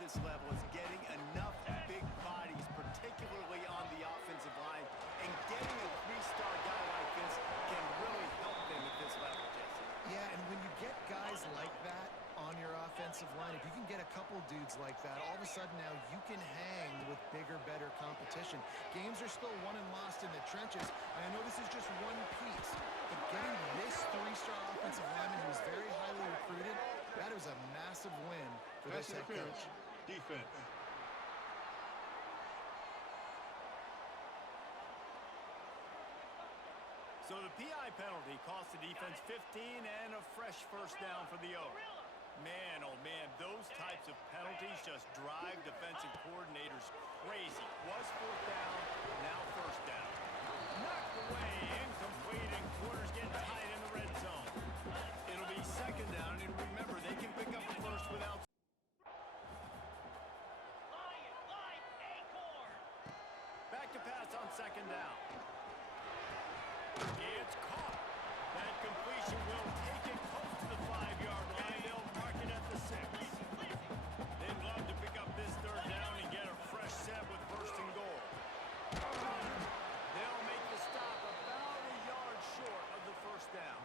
this level is getting enough big bodies, particularly on the offensive line, and getting a three-star guy like this can really help them at this level, Jesse. Yeah, and when you get guys like that on your offensive line, if you can get a couple dudes like that, all of a sudden now you can hang with bigger, better competition. Games are still won and lost in the trenches, and I know this is just one piece, but getting this three-star offensive lineman who is very highly recruited, that is a massive win for this head coach. Defense. So the PI penalty cost the defense 15 and a fresh first down for the Oaks. Man, oh man, those types of penalties just drive defensive coordinators crazy. Was fourth down, now first down. Knocked away, incomplete, and quarters getting tight in the red zone. It'll be second down, and remember, they can pick up the first without... Back to pass on second down. It's caught. That completion will take it close to the 5-yard line. They'll mark it at the 6. They'd love to pick up this third down and get a fresh set with first and goal. They'll make the stop about a yard short of the first down.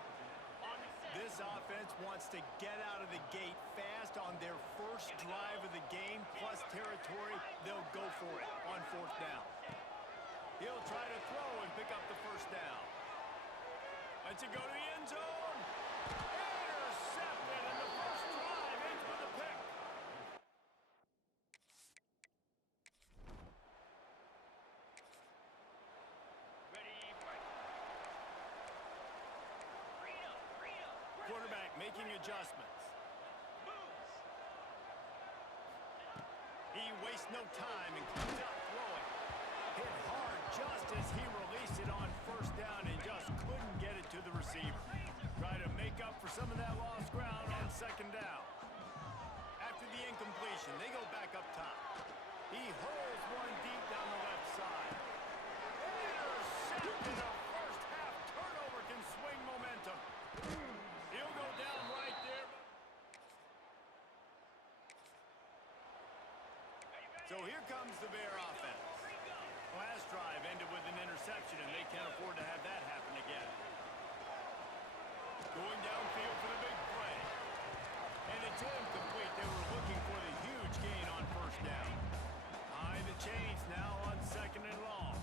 This offense wants to get out of the gate fast on their first drive of the game, plus territory. They'll go for it on fourth down. He'll try to throw and pick up the first down. Let's it go to the end zone. Intercepted in the first drive. In for the pick. Quarterback making adjustments. He wastes no time and comes out throwing. Hit hard just as he released it on first down and just couldn't get it to the receiver. Try to make up for some of that lost ground on second down. After the incompletion, they go back up top. He hurls one deep down the left side. Intercepted. A first half turnover can swing momentum. He'll go down right there. So here comes the Bear offense. Last drive ended with an interception, and they can't afford to have that happen again. Going downfield for the big play. And it's incomplete. They were looking for the huge gain on first down. High the chains now on second and long.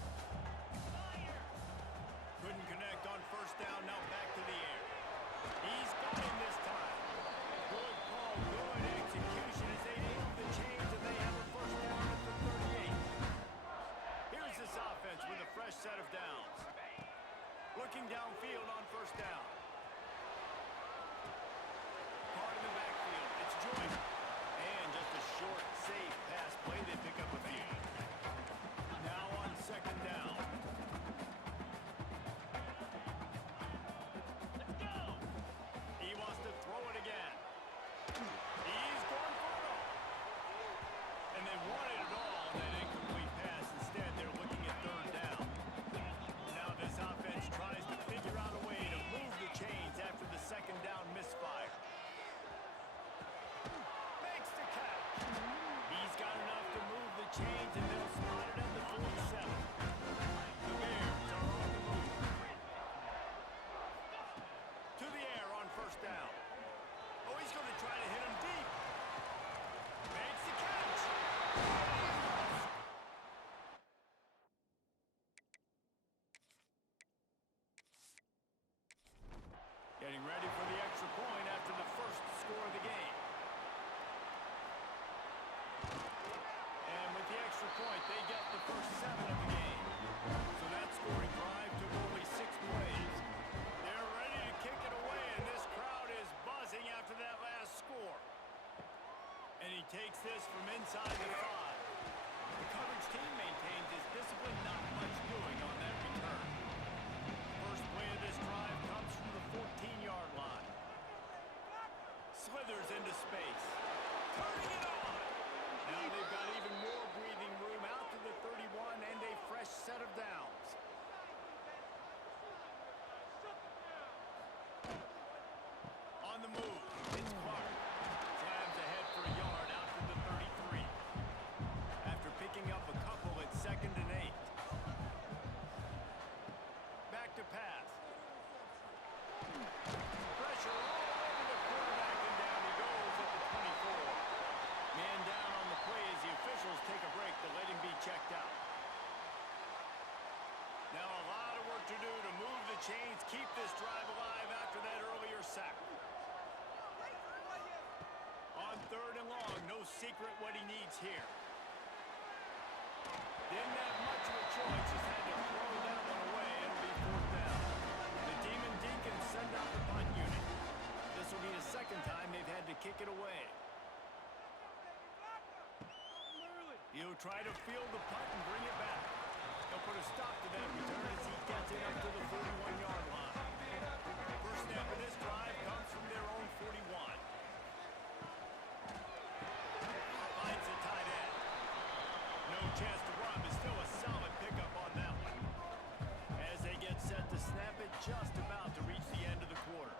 Couldn't connect on first down, now back to the air. He's got him this time. Good call, good execution as they nail the chains, and they have a first down at the 38. Here's this offense with a fresh set of downs. Looking downfield on first down. Part in the backfield. It's Joyner. And just a short, safe pass play. They pick up a few. Now on second down. Let's go. He wants to throw it again. He's going for it all. And they wanted it all on that incomplete pass. Instead, they're looking at third down. Now this offense tries to figure out a way to move the chains after the second down misfire. Makes the catch. He's got enough to move the chains, and they'll spot it at the 47. The Bears are on the move. To the air on first down. Oh, he's going to try to hit him deep. Makes the catch. Getting ready for the extra point after the first score of the game. And with the extra point, they get the first 7 of the game. So that scoring drive took only 6 plays. They're ready to kick it away, and this crowd is buzzing after that last score. And he takes this from inside the 5. The coverage team maintains his discipline, not much doing on that return. First play of this drive comes from the 14-yard line. Slithers into space. Turning it on. Now they've got even more breathing room out to the 31 and a fresh set of downs. On the move, it's Clark. Slams ahead for a yard out to the 33. keep this drive alive after that earlier sack. On 3rd and long, no secret what he needs here. Didn't have much of a choice, just had to throw that one away. It'll be 4th down. The Demon Deacons send out the punt unit. This will be the 2nd time they've had to kick it away. He'll try to field the punt and bring it back. He'll put a stop to that return as he gets it up to the 41-yard line. First snap of this drive comes from their own 41. Finds the tight end. No chance to run, but still a solid pickup on that one. As they get set to snap it, just about to reach the end of the quarter.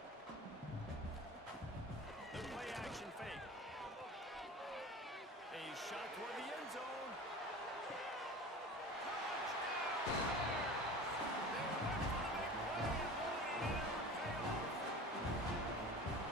The play action fake. A shot toward the end zone.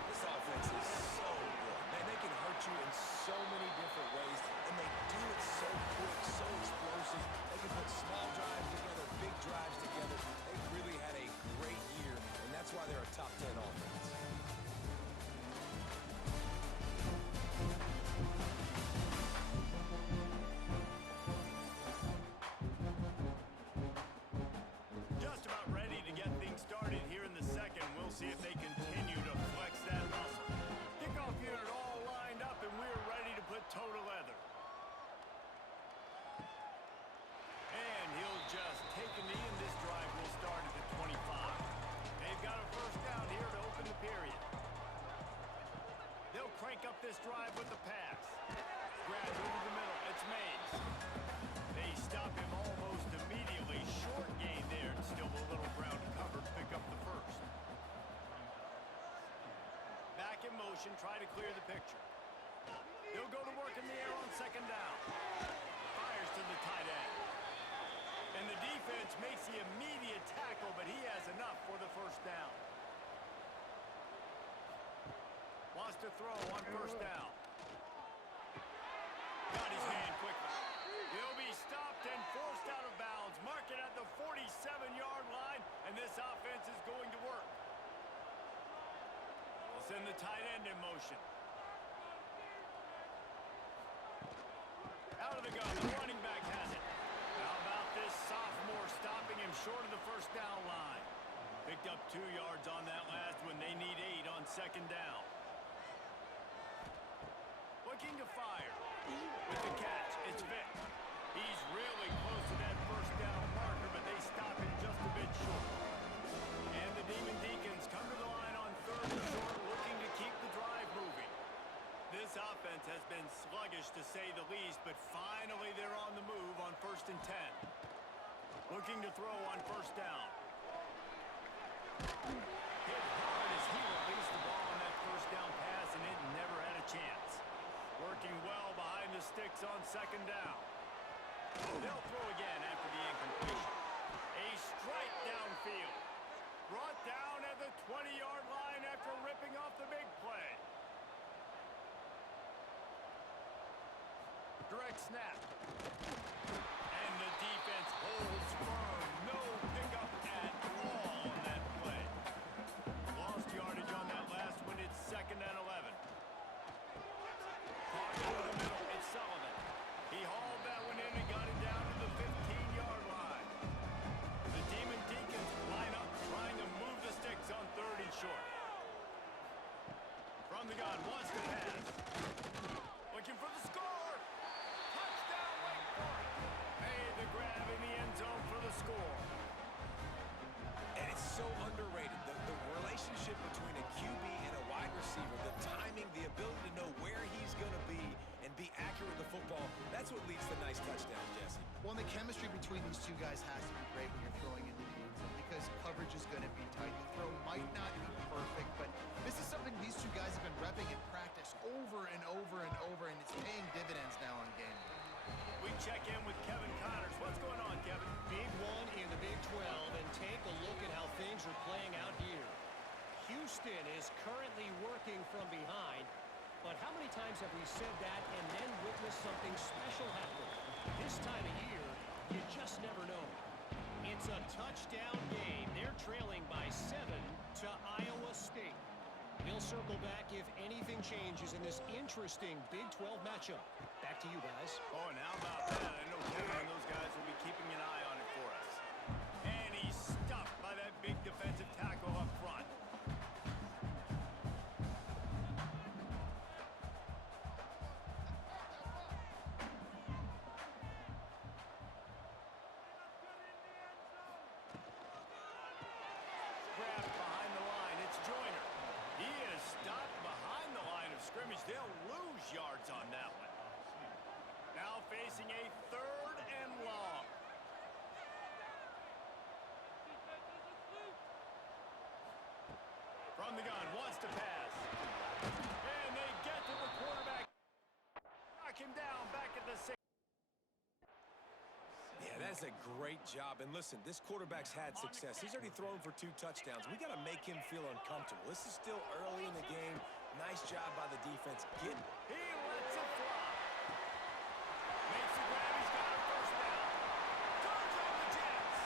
This offense is so good. Man, they can hurt you in so many different ways, and they do it so quick, so explosive. They can put small drives together, big drives together. They've really had a great year, and that's why they're a top 10 offense. Just about ready to get things started here in the 2nd. We'll see if they continue to flex that muscle. Kickoff unit all lined up, and we're ready to put toe to leather. And he'll just take a knee, and this drive will start at the 25. They've got a 1st down here to open the period. They'll crank up this drive with the pass. Grab over the middle. It's Mays. They stop him almost immediately. Short gain there. Still a little ground covered. Pick up the 1st. Back in motion. Try to clear the picture. He'll go to work in the air on 2nd down. Fires to the tight end. And the defense makes the immediate tackle, but he has enough for the 1st down. Wants to throw on 1st down. Got his hand quickly. He'll be stopped and forced out of bounds. Mark it at the 47-yard line, and this offense is going to work. We'll send the tight end in motion. Out of the gun, the running back has it. How about this sophomore stopping him short of the 1st down line? Picked up 2 yards on that last one. They need 8 on 2nd down. Looking to fire. With the catch, it's Vick. He's really close to that 1st down marker, but they stop him just a bit short. And the Demon Deacons come to the line on 3rd and short, looking to keep the drive moving. This offense has been sluggish to say the least, but finally they're on the move on 1st and 10. Looking to throw on 1st down. Hit hard as he released the ball on that 1st down pass, and it never had a chance. Working well behind the sticks on 2nd down. They'll throw again after the incompletion. A strike downfield. Brought down at the 20-yard line after ripping off the big play. Direct snap. And the defense holds firm. No pickup at all on that play. Lost yardage on that last one. It's 2nd and 11. Caught over the middle. It's Sullivan. He hauled that one in and got it down to the 15-yard line. The Demon Deacons line up trying to move the sticks on 3rd and short. From the gun, wants to pass. Looking for the score. Touchdown, Wake Forest. Made the grab in the end zone for the score. And it's so underrated. The relationship between a QB and a wide receiver, the timing, the ability to know where he's going to be and be accurate with the football, that's what leads to nice touchdowns, Jesse. Well, the chemistry between these two guys has to be great when you're throwing into the end zone because coverage is going to be tight. The throw might not be perfect, but this is something these two guys have been repping in practice over and over and over, and it's paying dividends now on game day. We check in with Kevin Connors. What's going on, Kevin? Big one in the Big 12, and take a look at how things are playing out here. Houston is currently working from behind, but how many times have we said that and then witnessed something special happen? This time of year, you just never know. It's a touchdown game. They're trailing by 7 to Iowa State. We'll circle back if anything changes in this interesting Big 12 matchup. Back to you guys. Oh, and how about that? I know Kevin and those guys will be keeping an eye on it for us. And he's stuffed by that big defensive tackle up front. Grabbed behind the line. It's Joyner. He is stopped behind the line of scrimmage. They'll lose yards on that one. Now facing a 3rd and long. From the gun, wants to pass. And they get to the quarterback. Knock him down back at the 6. Yeah, that's a great job. And listen, this quarterback's had success. He's already thrown for 2 touchdowns. We got to make him feel uncomfortable. This is still early in the game. Nice job by the defense. He lets it fly. Makes the grab. He's got a first down. Turns on the Jets.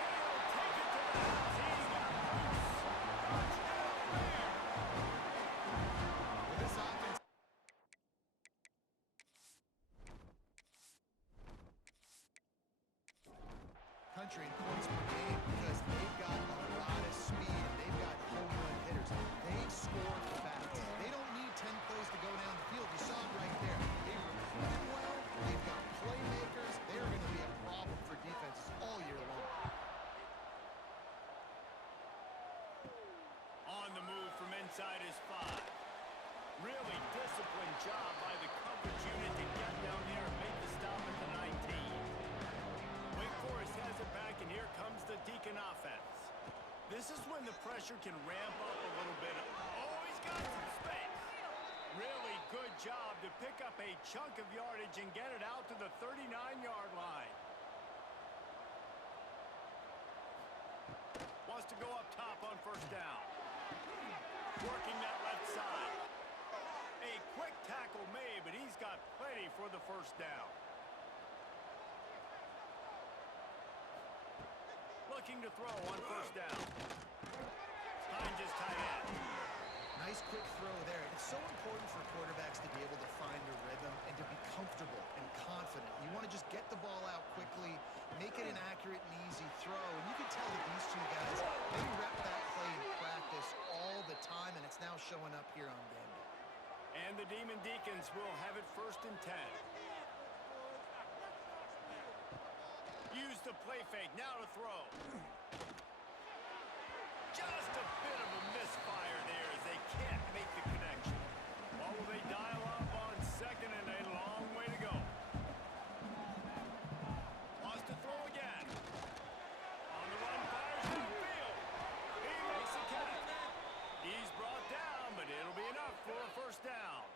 And he'll take it to the house. He's got loose. Touchdown there. With this offense, country in points per game because they've got a lot of speed and they've got home run hitters. They score fast. They don't need 10 plays to go down the field. You saw it right there. They recruited well. They've got playmakers. They're going to be a problem for defenses all year long. On the move from inside his 5. Really disciplined job by the coverage unit to get down there and make the stop at the 19. Wake Forest has it back, and here comes the Deacon offense. This is when the pressure can ramp up a little bit. Oh, he's got some space. Really good job to pick up a chunk of yardage and get it out to the 39-yard line. Wants to go up top on first down. Working that left side. A quick tackle made, but he's got plenty for the first down. Looking to throw on first down. Finds his tight end. Nice quick throw there. It's so important for quarterbacks to be able to find a rhythm and to be comfortable and confident. You want to just get the ball out quickly, make it an accurate and easy throw. And you can tell that these 2 guys, they rep that play in practice all the time, and it's now showing up here on game day. And the Demon Deacons will have it 1st and 10. Use the play fake. Now to throw. Just a bit of a misfire there as they can't make the connection. What will they dial up on 2nd and a long way to go? Wants to throw again. On the run, fires to the field. He makes the catch. He's brought down, but it'll be enough for a first down.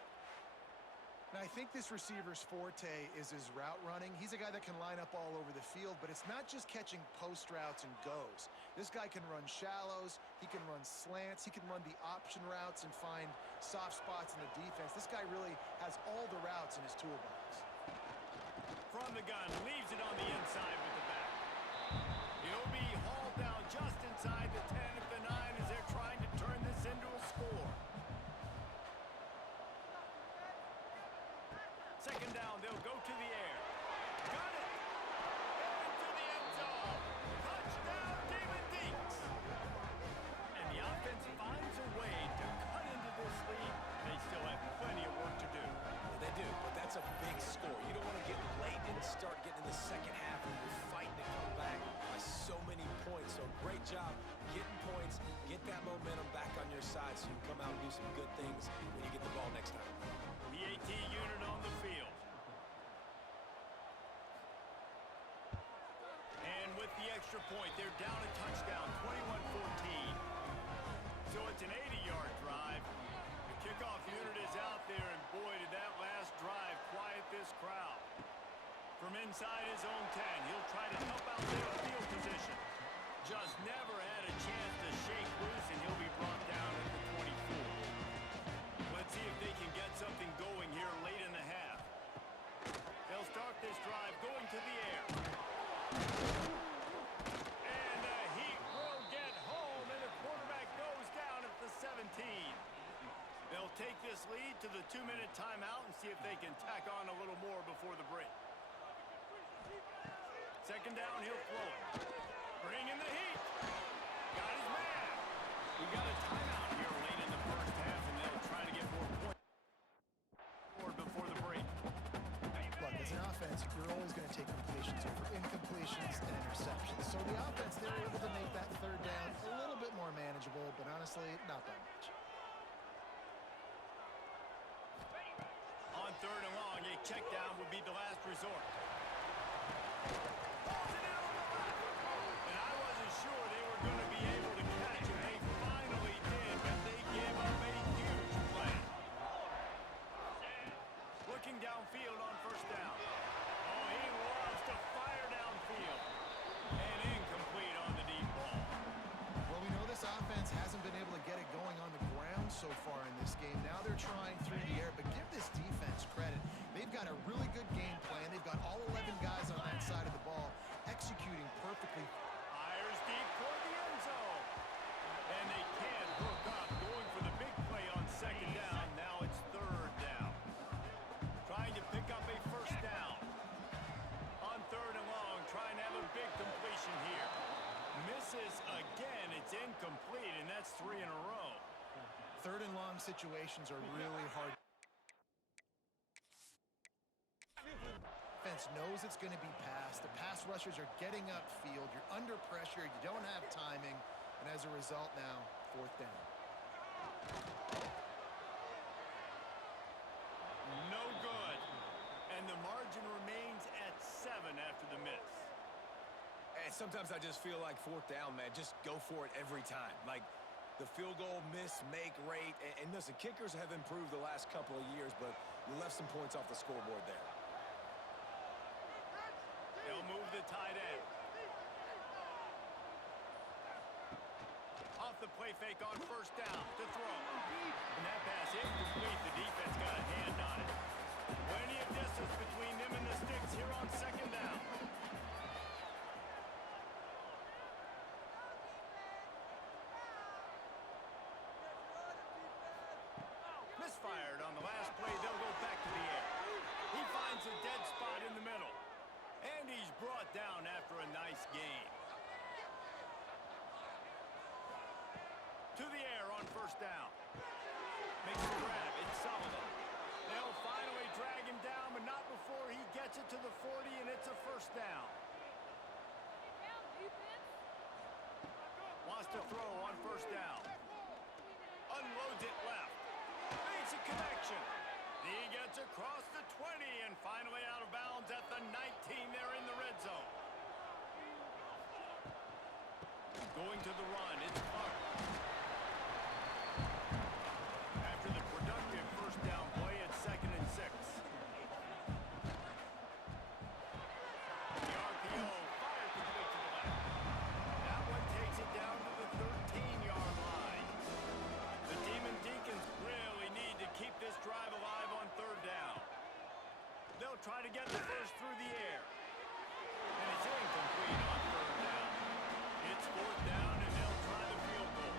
And I think this receiver's forte is his route running. He's a guy that can line up all over the field, but it's not just catching post routes and goes. This guy can run shallows, he can run slants, he can run the option routes and find soft spots in the defense. This guy really has all the routes in his toolbox. From the gun, leaves it on the inside with the back. He'll be hauled down just inside the 10 at the 9 as they're trying to turn this into a score. 2nd down, they'll go to the air. Got it! Into the end zone. Touchdown, Demon Deacs! And the offense finds a way to cut into this lead. They still have plenty of work to do. Yeah, they do, but that's a big score. You don't want to get late and start getting in the second half when you're fighting to come back by so many points. So great job getting points, get that momentum back on your side so you can come out and do some good things when you get the ball next time. The AT unit on the field. And with the extra point, they're down a touchdown, 21-14. So it's an 80-yard drive. The kickoff unit is out there, and boy, did that last drive quiet this crowd. From inside his own 10, he'll try to help out their field position. Just never had a chance to shake loose, and he'll be brought down at the 24. Let's see if they can get something going here late in the half. They'll start this drive going to the air. take this lead to the 2-minute timeout and see if they can tack on a little more before the break. Second down, he'll throw it. Bring in the heat. Got his man. We got a timeout here late in the first half, and they'll try to get more points before the break. Look, as an offense, you're always going to take completions over incompletions and interceptions. So the offense, they're able to make that third down a little bit more manageable, but honestly, not by much. On third and long, a check down would be the last resort. And I wasn't sure they were going to be able to catch him. They finally did, but they gave up a huge play. Looking downfield on first down. Oh, he loves to fire downfield. And incomplete on the deep ball. Well, we know this offense hasn't been able to get it going on the ground so far in this game. Now they're trying through the air, but give this defense credit. They've got a really good game plan. They've got all 11 guys on that side of the ball executing perfectly. Fires deep toward the end zone. And they can't hook up. Going for the big play on second down. Now it's third down. Trying to pick up a first down. On third and long, trying to have a big completion here. Misses again. It's incomplete, and that's 3 in a row. Third and long situations are really hard. Defense knows it's going to be passed. The pass rushers are getting upfield. You're under pressure. You don't have timing. And as a result now, fourth down. No good. And the margin remains at 7 after the miss. And sometimes I just feel like fourth down, man, just go for it every time. Like the field goal miss-make rate. And listen, kickers have improved the last couple of years, but you left some points off the scoreboard there. They'll move the tight end. Off the play fake on first down to throw. And that pass incomplete. The defense got a hand on it. Plenty of distance between them and the sticks here on second down. Misfired on the last play. They'll go back to the air. He finds a dead spot in the middle. And he's brought down after a nice gain. To the air on first down. Makes the grab. It's Sullivan. They'll finally drag him down, but not before he gets it to the 40, and it's a first down. Wants to throw on first down. Unloads it left. Makes a connection. He gets across the 20 and finally out of bounds at the 19 there in the red zone. Going to the run, it's Clark. After the productive first down play, it's 2nd and 6. The RPO fired complete to the left. That one takes it down to the 13-yard line. The Demon Deacons really need to keep this drive alive on third down. They'll try to get the first through the air. And it's incomplete on third down. It's fourth down, and they'll try the field goal.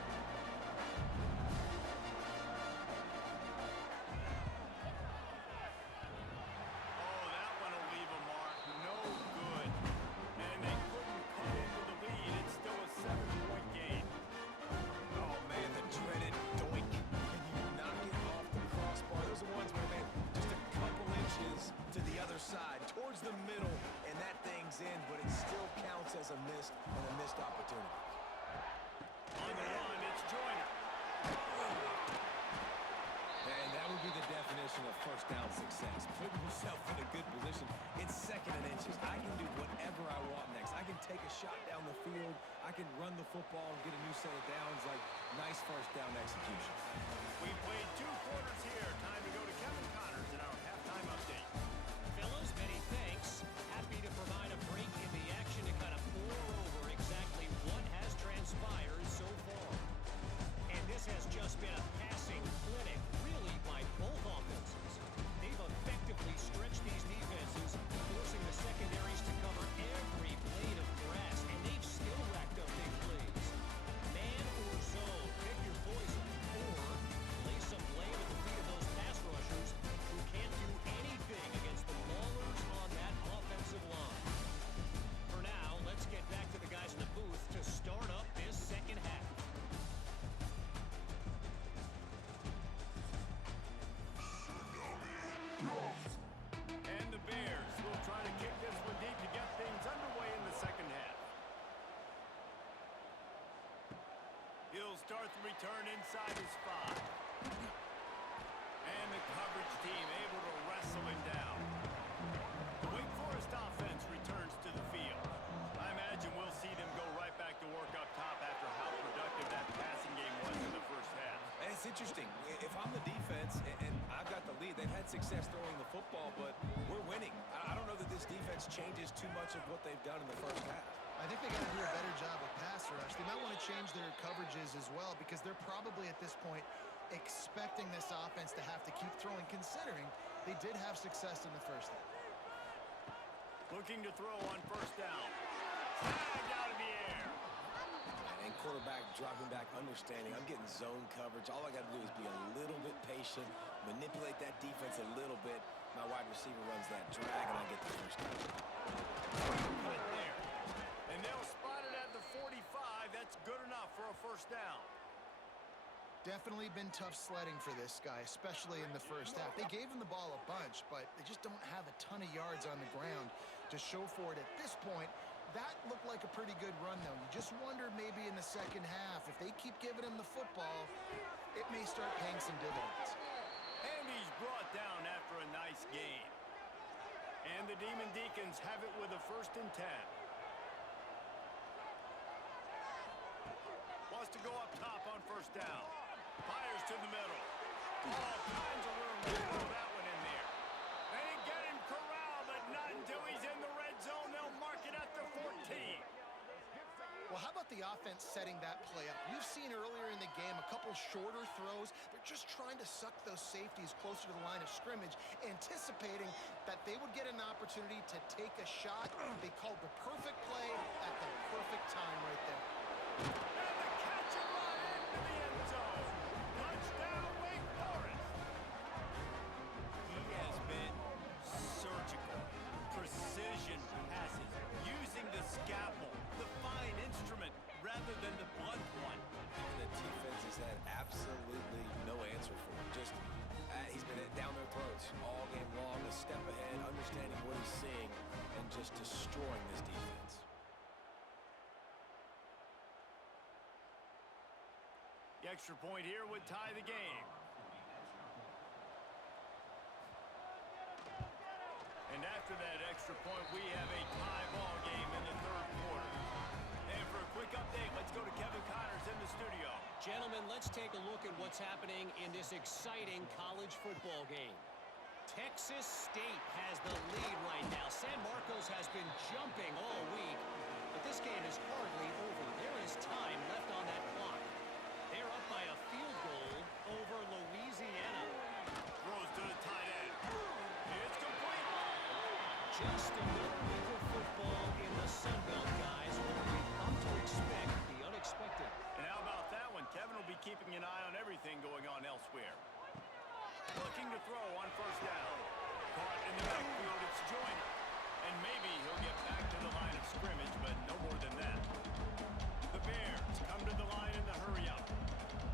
Oh, that one will leave a mark. No good. And they couldn't cut into the lead. It's still a 7-point game. Oh, man, the dreaded doink. Can you knock it off the crossbar? Those are ones where, man, just a couple inches to the other side, towards the middle, and that thing's in, but it still counts as a miss and a missed opportunity. On the run, it's Joyner. And that would be the definition of first down success. Putting yourself in a good position. It's 2nd and inches. I can do whatever I want next. I can take a shot down the field. I can run the football and get a new set of downs. Like, nice first down execution. We've played 2 quarters here. Time to go to Kevin Connors in our halftime update. Fellas, many thanks. Happy to provide a break in the action to kind of pour over exactly what has transpired so far. And this has just been a passing clinic, really, by both offenses. They've effectively stretched these defenses, forcing the secondaries to cover every blade of grass, and they've still racked up big plays. Man or zone, pick your poison. Or return inside his 5. And the coverage team able to wrestle him down. The Wake Forest offense returns to the field. I imagine we'll see them go right back to work up top after how productive that passing game was in the first half. And it's interesting. If I'm the defense and I've got the lead, they've had success throwing the football, but we're winning. I don't know that this defense changes too much of what they've done in the first half. I think they got to do a better job of pass rush. They might want to change their coverages as well because they're probably at this point expecting this offense to have to keep throwing, considering they did have success in the first half. Looking to throw on first down. Tagged out of the air. And quarterback dropping back, understanding I'm getting zone coverage. All I got to do is be a little bit patient, manipulate that defense a little bit. My wide receiver runs that drag, and I get the first down. Cut there. And they'll spot it at the 45. That's good enough for a first down. Definitely been tough sledding for this guy, especially in the first half. They gave him the ball a bunch, but they just don't have a ton of yards on the ground to show for it at this point. That looked like a pretty good run, though. You just wonder maybe in the second half, if they keep giving him the football, it may start paying some dividends. And he's brought down after a nice gain. And the Demon Deacons have it with a 1st and 10. Wants to go up top on first down. Fires to the middle. All kinds of room to throw that one in there. They get him corralled, but not until he's in the red zone. They'll mark it at the 14. Well, how about the offense setting that play up? You've seen earlier in the game a couple shorter throws. They're just trying to suck those safeties closer to the line of scrimmage, anticipating that they would get an opportunity to take a shot. They called the perfect play at the perfect time right there. And the catch and run into the end zone. Touchdown, Wake Forest. He has been surgical. Precision passes. Using the scalpel, the fine instrument, rather than the blunt one. And the defense has had absolutely no answer for him. Just, he's been down their throats all game long, a step ahead, understanding what he's seeing, and just destroying this defense. The extra point here would tie the game. And after that extra point, we have a tie ball game in the 3rd quarter. And for a quick update, let's go to Kevin Connors in the studio. Gentlemen, let's take a look at what's happening in this exciting college football game. Texas State has the lead right now. San Marcos has been jumping all week, but this game is hardly over. There is time left on that clock. They're up by a field goal over Louisiana. Throws to the tight end. It's complete. Just another week of football in the Sun Belt, guys, where we've come to expect the unexpected. And how about that one? Kevin will be keeping an eye on everything going on elsewhere. Looking to throw on first down. Caught in the backfield, it's Joyner. And maybe he'll get back to the line of scrimmage, but no more than that. The Bears come to the line in the hurry-up.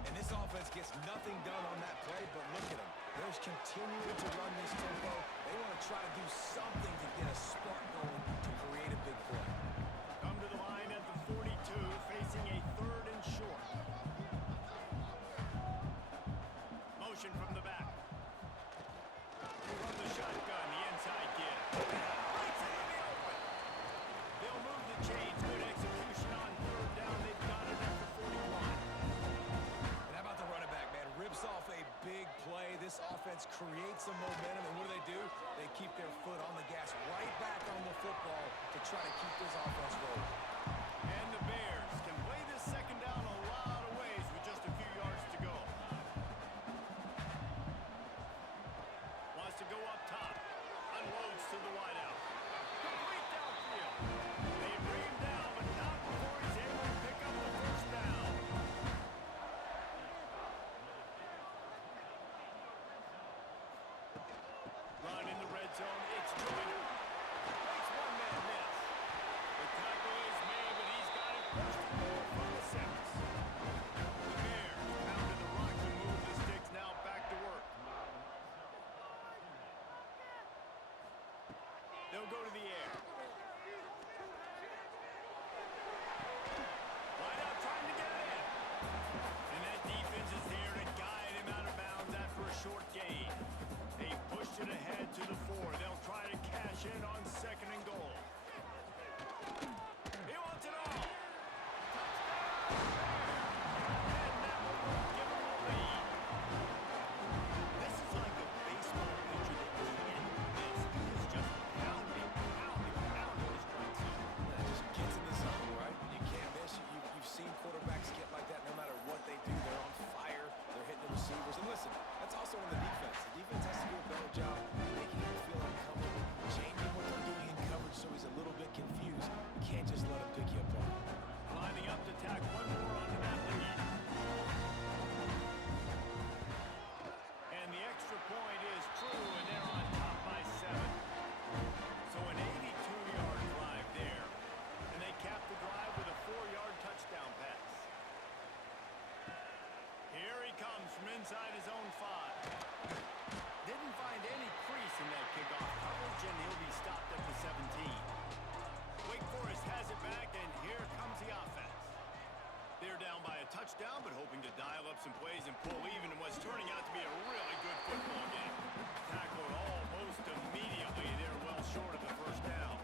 And this offense gets nothing done on that play, but look at them. They're just continuing to run this tempo. They want to try to do something to get a spark going to create a big play. Come to the line at the 42, facing a 3rd and short. Motion from the back. From the shotgun, the inside kid. Breaks it in the open. They'll move the chains. Good execution on 3rd down. They've got it at the 41. And how about the running back, man? Rips off a big play. This offense creates some momentum, and what do? They keep their foot on the gas, right back on the football to try to keep this offense rolling. And the Bears can play this 2nd down a lot of ways with just a few yards to go. Wants to go up top. Unloads to the wideout. Complete downfield. They bring him down, but not before he's able to pick up the first down. Run in the red zone. It's Joyner. Makes one man miss. The tackle is made, but he's got inside his own 5. Didn't find any crease in that kickoff coverage, and he'll be stopped at the 17. Wake Forest has it back, and here comes the offense. They're down by a touchdown, but hoping to dial up some plays and pull even in what's turning out to be a really good football game. Tackled almost immediately. They're well short of the first down.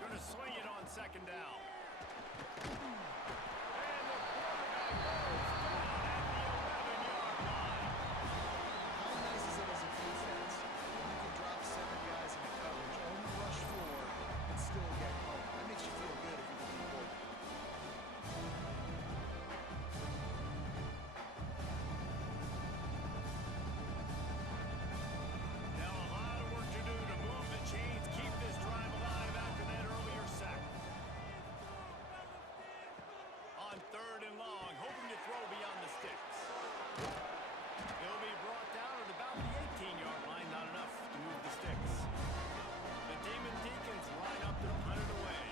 Gonna swing it on second down. And the quarterback goes down at the 11-yard line. How nice is it as a defense when you can drop 7 guys in the coverage, only rush 4, and still get home? That makes you feel good if you're the quarterback. Now a lot of work to do to move the chains, keep this drive alive after that earlier sack. On 3rd and long, hoping to throw beyond the sticks. He'll be brought down at about the 18-yard line, not enough to move the sticks. The Demon Deacons line up to punt it away.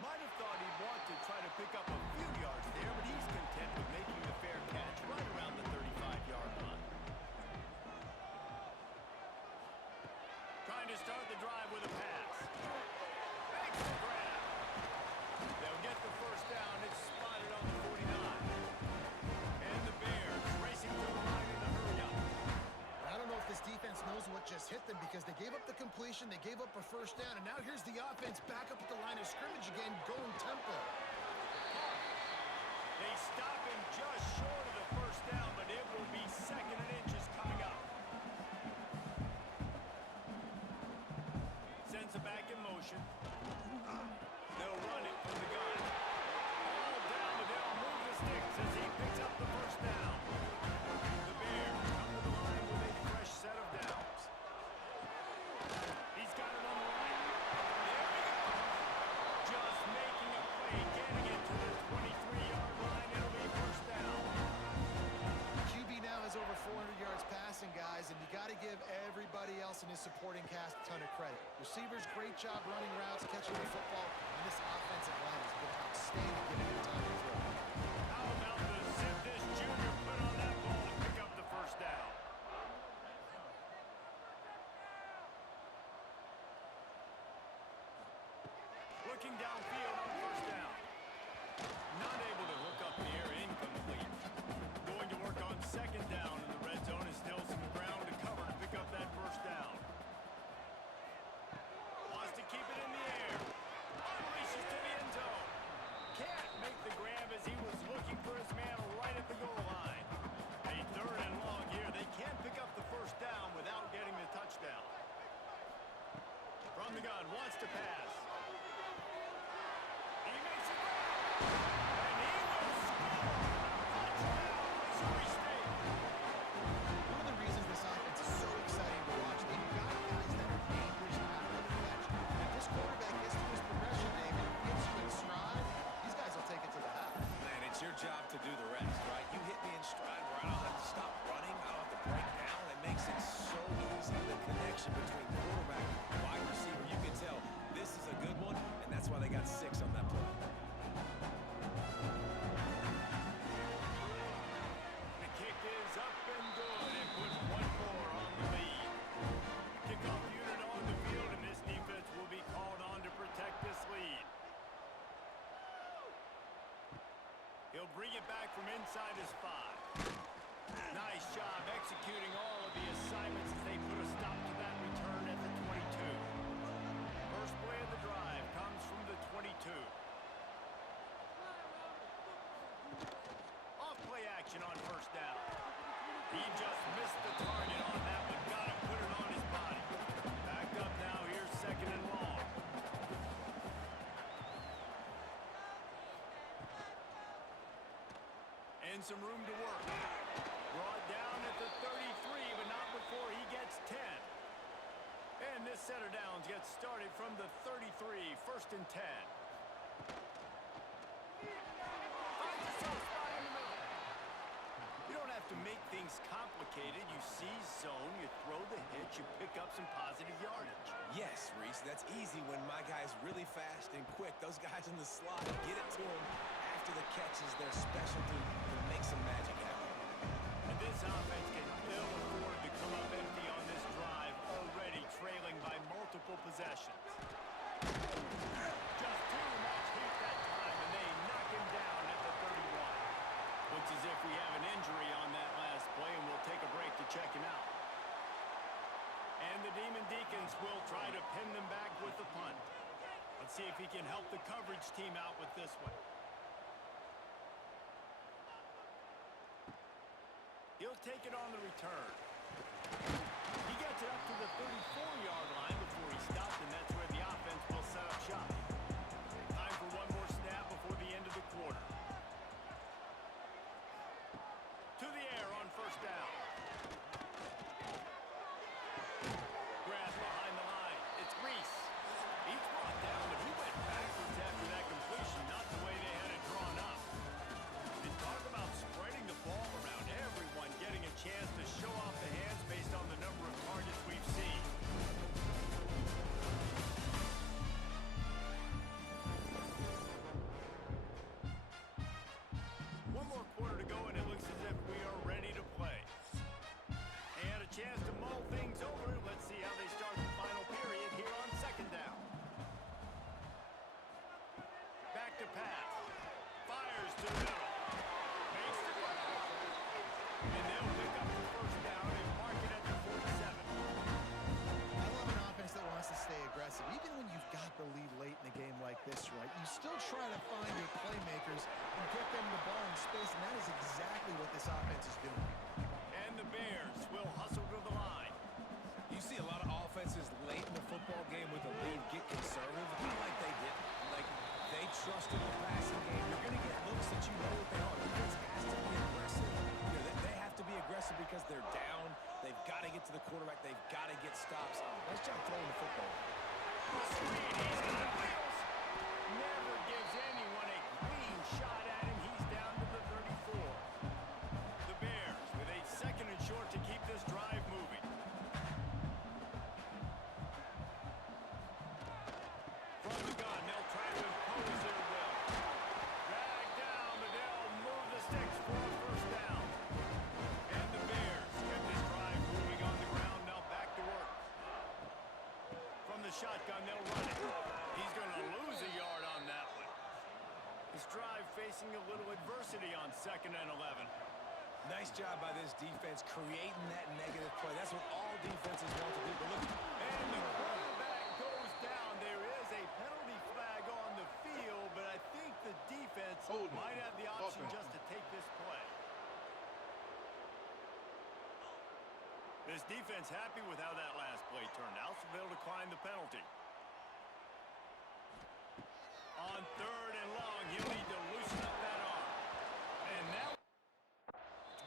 Might have thought he'd want to try to pick up a few yards there, but he's content with making the fair catch right around the 35-yard line. Trying to start the drive with a pass. Makes the grab. They'll get the first down. It's spotted on the 49. And the Bears racing to the line in the hurry-up. I don't know if this defense knows what just hit them because they gave up the completion, they gave up a first down, and now here's the offense back up at the line of scrimmage again, going tempo. They stop him just short of the first down, but it will be 2nd and inches coming up. Sends it back in motion. They'll run it from the gun. All down, but they'll move the sticks as he picks up the first down. The Bears come to the line with a fresh set of downs. He's got it on the right. There we go. Just making a play, getting it to the 23-yard line. It'll be first down. QB now has over 400 yards passing, guys, and you got to give everybody else in his supporting cast a ton of credit. Receivers, great job running routes, catching the football, and this offensive line has been outstanding giving him time to throw. How about the zip this junior put on that ball to pick up the first down? Looking downfield on first down. Not able to hook up near, incomplete. Going to work on second down in the red zone. Is still some ground to cover to pick up that first down. Wants to keep it in the air. Unleashes to the end zone. Can't make the grab as he was looking for his man right at the goal line. A 3rd and long here. They can't pick up the first down without getting the touchdown. From the gun, wants to pass. He makes a grab. And he will score. Touchdown, Missouri State. One of the reasons this offense is so exciting to watch, they've got guys that are dangerous after the catch. If this quarterback gets to his progression, David, and gets you in stride, these guys will take it to the house. Man, it's your job to do the rest, right? You hit me in stride where I don't have to stop running, I don't have to break down. It makes it so easy. The connection between quarterback and wide receiver, you can tell this is a good one, and that's why they got 6 on that play. The kick is up and good and puts one more on the lead. Kickoff unit on the field, and this defense will be called on to protect this lead. He'll bring it back from inside his 5. Nice job executing all of the assignments as they put a stop to that return at the 22. First play of the drive comes from the 22. Off play action on first down. He just missed the target on that one. Got to put it on his body. Back up now. Here's 2nd and long. And some room to work. Brought down at the 33, but not before he gets 10. And this set of downs gets started from the 33, 1st and 10. Finds a soft spot in the middle. You don't have to make things complicated, you seize zone, you throw the hitch, you pick up some positive yardage. Yes, Reese, that's easy when my guy's really fast and quick. Those guys in the slot, get it to him after the catch is their specialty to make some magic happen. And this offense can ill afford to come up empty on this drive, already trailing by multiple possessions. Just too much heat that time, and they knock him down at the 31. Looks as if we have an injury on that last play, and we'll take a break to check him out. And the Demon Deacons will try to pin them back with the punt. Let's see if he can help the coverage team out with this one. He'll take it on the return. He gets it up to the 34-yard line before he stopped, and that's where the offense will set up shop. Time for one more snap before the end of the quarter. To the air on first down. Grab behind the line. It's Reese. He's brought down, but he went backwards after that completion, not the way they had it drawn up. And talk about spreading the ball around, everyone getting a chance to show off the hands based on the number of targets we've seen. One more quarter to go, and it looks as if we are ready to play. And a chance to mull things over. Let's see how they start the final period here on second down. Back to pass. Fires to the middle. Makes the grab. And they'll pick up the first down and mark it at the 47. I love an offense that wants to stay aggressive. Even when you've got the lead late in a game like this, right, you still try to find your playmakers and get them the ball in space, and that is exactly what this offense is doing. And the Bears will hustle to the line. You see a lot of offenses late in the football game with a lead get conservative. Not like they didn't. Like, they trusted the passing game. You're going to get looks that you know what they are. Defense has to be aggressive. You know, they have to be aggressive because they're down. They've got to get to the quarterback. They've got to get stops. Nice job throwing the football. The screen, he's got wheels. Never gives anyone a clean shot at him. He's down to the 34. The Bears with a second and short to keep this drive moving. From the gun, they'll try to impose their will. Drag down, but they'll move the sticks for a first down. And the Bears kept this drive moving on the ground. Now back to work. From the shotgun, they'll run it. He's going to lose a yard on that one. This drive facing a little adversity on second and 11. Nice job by this defense creating that negative play. That's what all defenses want to do. But look, And the quarterback goes down. There is a penalty flag on the field, but I think the defense might have the option just to take this play. This defense happy with how that last play turned out, so they'll decline the penalty. On third and long, he'll need to loosen up that arm. And now,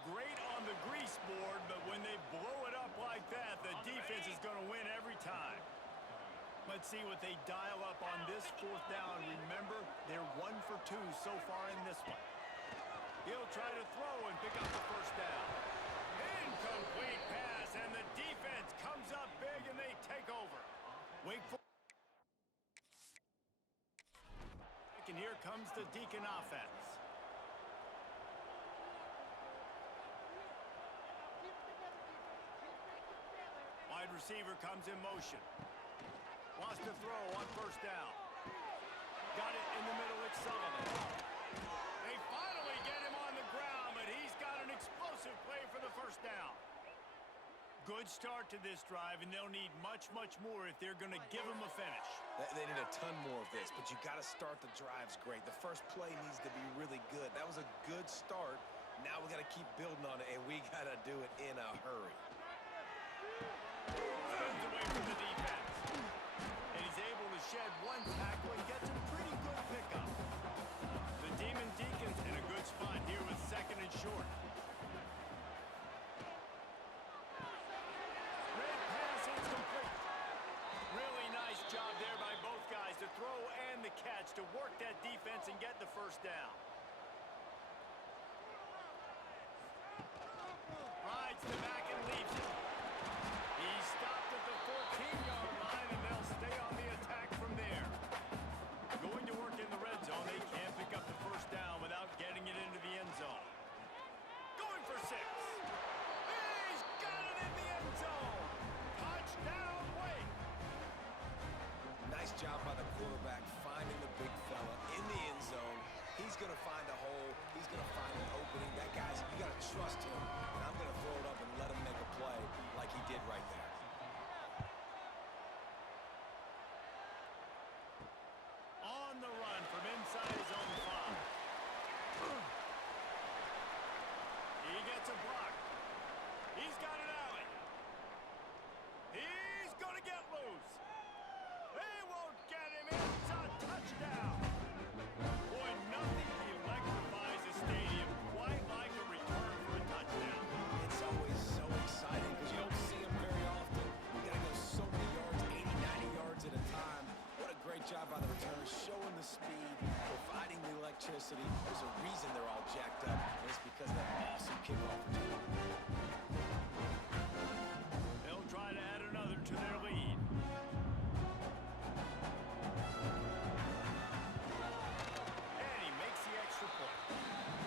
great on the grease board, but when they blow it up like that, the defense is going to win every time. Let's see what they dial up on this fourth down. Remember, they're 1 for 2 so far in this one. He'll try to throw and pick up the first down. Incomplete pass, and the defense comes up big, and they take over. Wake Forest. And here comes the Deacon offense. Wide receiver comes in motion. Wants to throw on first down. Got it in the middle, it's Sullivan. They finally get him on the ground, but he's got an explosive play for the first down. Good start to this drive, and they'll need much, much more if they're going to give him a finish. they need a ton more of this, but you got to start the drives great. The first play needs to be really good. That was a good start. Now we got to keep building on it, and we got to do it in a hurry. Spins away from the defense. And he's able to shed one tackle and gets a pretty good pickup. The Demon Deacons in a good spot here with second and short. Red pass, it's complete. Really nice job there by both guys to throw and the catch to work that defense and get the first down. Gets it back and leaves it. He stopped at the 14-yard line, and they'll stay on the attack from there. Going to work in the red zone, they can't pick up the first down without getting it into the end zone. Going for 6. He's got it in the end zone. Touchdown, Wake. Nice job by the quarterback finding the big fella in the end zone. He's going to find a hole. He's going to find an opening. That guy's, you got to trust him. And I'm going to throw it up and let him make a play like he did right there. On the run from inside his own 5. He gets a block. He's got an alley. He's going to get loose. They won't get him. It's a touchdown. Boy, nothing electrifies a stadium quite like a return for a touchdown. It's always so exciting because you don't see him very often. You got to go so many yards, 80, 90 yards at a time. What a great job by the returners, showing the speed, providing the electricity. There's a reason they're all jacked up, and it's because of that awesome kickoff return. They'll try to add another to their lead. And he makes the extra point.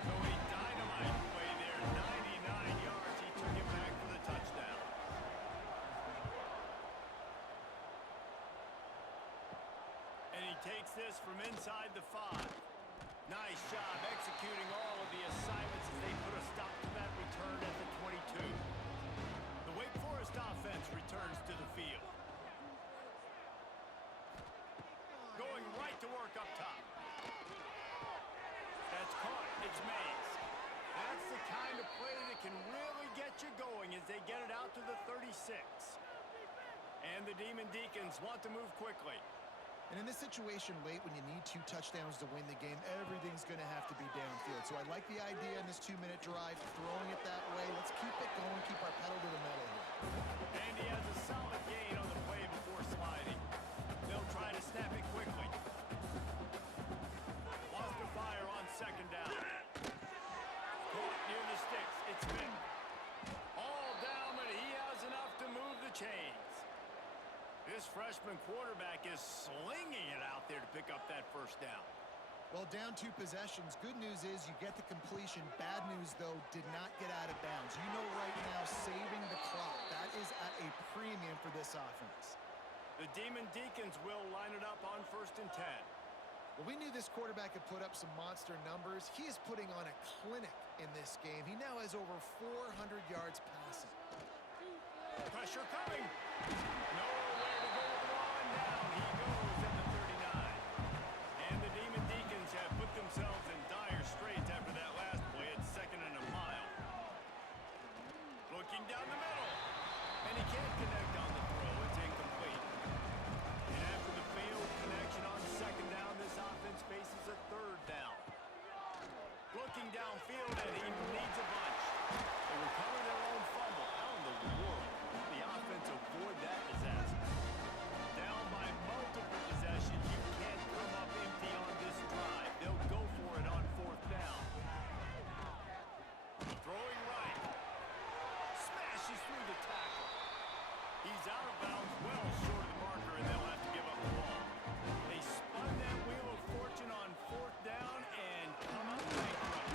So a dynamite play there, 99 yards. He took it back for the touchdown. And he takes this from inside the 5. Nice job executing all of the assignments as they put a stop to that return at the 22. The Wake Forest offense returns to the field. Going right to work up top. That's caught. It's Mays. That's the kind of play that can really get you going as they get it out to the 36. And the Demon Deacons want to move quickly. And in this situation late when you need 2 touchdowns to win the game, everything's going to have to be downfield. So I like the idea in this 2-minute drive, throwing it that way. Let's keep it going, keep our pedal to the metal here. And he has a solid gain on the play before sliding. They'll try to snap it quickly. Wants to fire on second down. Caught near the sticks. It's Vick. All down, but he has enough to move the chains. This freshman quarterback is slinging it out there to pick up that first down. Well, down 2 possessions. Good news is you get the completion. Bad news, though, did not get out of bounds. You know right now, saving the clock. That is at a premium for this offense. The Demon Deacons will line it up on 1st and 10. Well, we knew this quarterback could put up some monster numbers. He is putting on a clinic in this game. He now has over 400 yards passing. Pressure coming. Nowhere to go with the ball, and down he goes at the 39. And the Demon Deacons have put themselves in dire straits after that last play at 2nd and a mile. Looking down the middle. And he can't connect on the throw. It's incomplete. And after the failed connection on 2nd down, this offense faces a 3rd down. Looking downfield, and he needs a bunch. They recover their own fumble. How in the world did the offense avoid that disaster? Down by multiple possessions. You can't come up empty on this drive. They'll go for it on 4th down. Throwing right. Smashes through the tackle. He's out of bounds, well short of the marker, and they'll have to give up the ball. They spun that wheel of fortune on 4th down and come up bankrupt.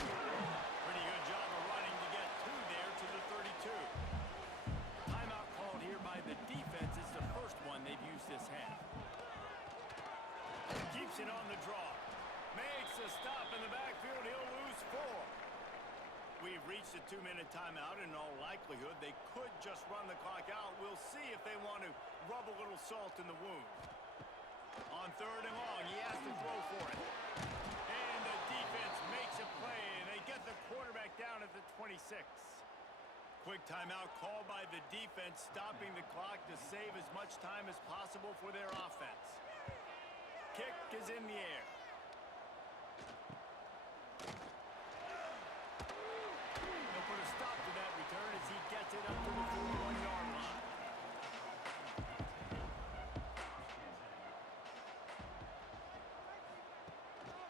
Pretty good job of running to get 2 there to the 32. Timeout called here by the defense. It's the first one they've used this half. Keeps it on the draw. Makes a stop in the backfield. He'll lose 4. We've reached a 2-minute timeout. In all likelihood, they could just run the clock out. We'll see if they want to rub a little salt in the wound. On 3rd and long, he has to throw for it. And the defense makes a play, and they get the quarterback down at the 26. Quick timeout called by the defense, stopping the clock to save as much time as possible for their offense. Kick is in the air. They'll put a stop to that return as he gets it up to the 41-yard line.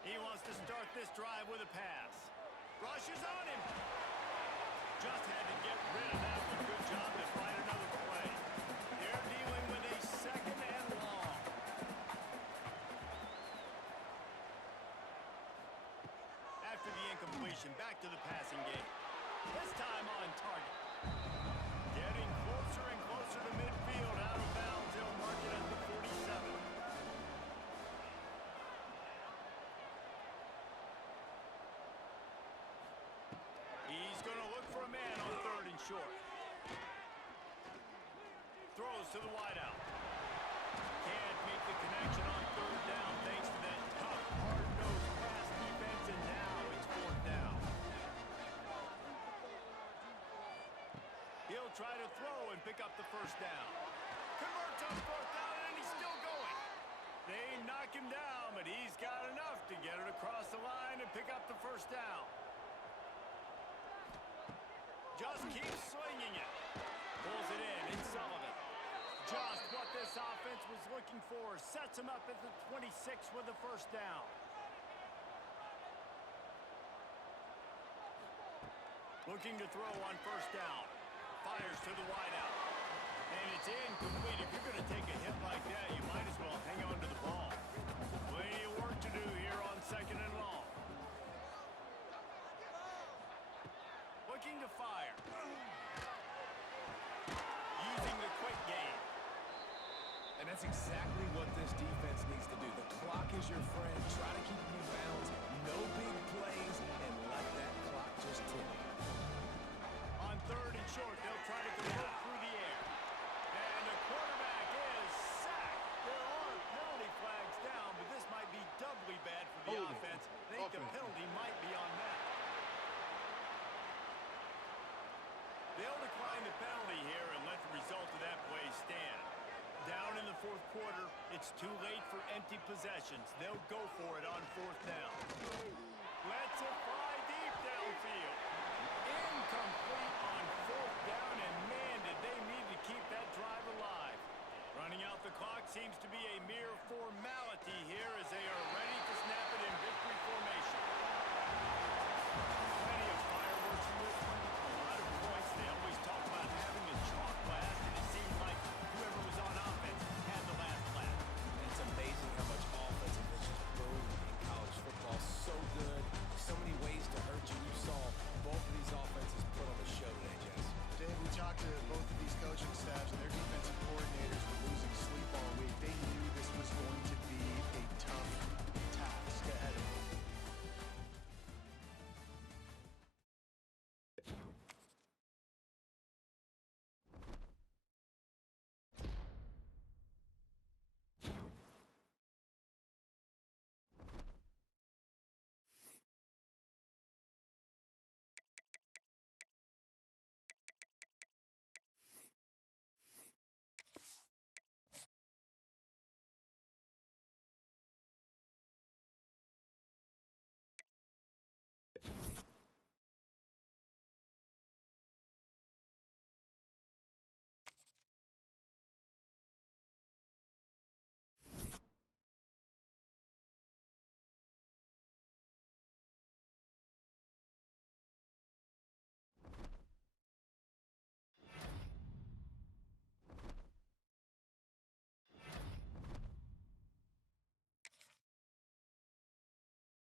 He wants to start this drive with a pass. Rushes on him. Just had to get rid of that one. Good job to find another play. They're dealing with a second and long. After the incompletion, back to the passing game. This time on target. Getting closer and closer to midfield. Out of bounds. They'll mark it at the 47. He's going to look for a man on third and short. Throws to the wideout. Can't make the connection on third down thanks to that tough, hard-nosed pass defense, and now it's fourth down. He'll try to throw and pick up the first down. Converts on fourth down, and he's still going. They knock him down, but he's got enough to get it across the line and pick up the first down. Just keeps swinging it. Pulls it in. It's Sullivan. Just what this offense was looking for. Sets him up at the 26 with the first down. Looking to throw on first down. Fires to the wideout. And it's incomplete. If you're going to take a hit like that, you might as well hang on to the ball. Plenty of work to do here on second and long. Looking to fire. Using the quick game. And that's exactly what this defense needs to do. The clock is your friend. Try to keep them in bounds. No big plays, and let that clock just tick. On third and short, they'll try to convert through the air. And the quarterback is sacked. There are penalty flags down, but this might be doubly bad for the offense. I think the penalty might be on that. They'll decline the penalty here and let the result of that play stand. Down in the fourth quarter, it's too late for empty possessions. They'll go for it on fourth down. Lets it fly deep downfield. Incomplete on fourth down, and man, did they need to keep that drive alive. Running out the clock seems to be a mere formality here as they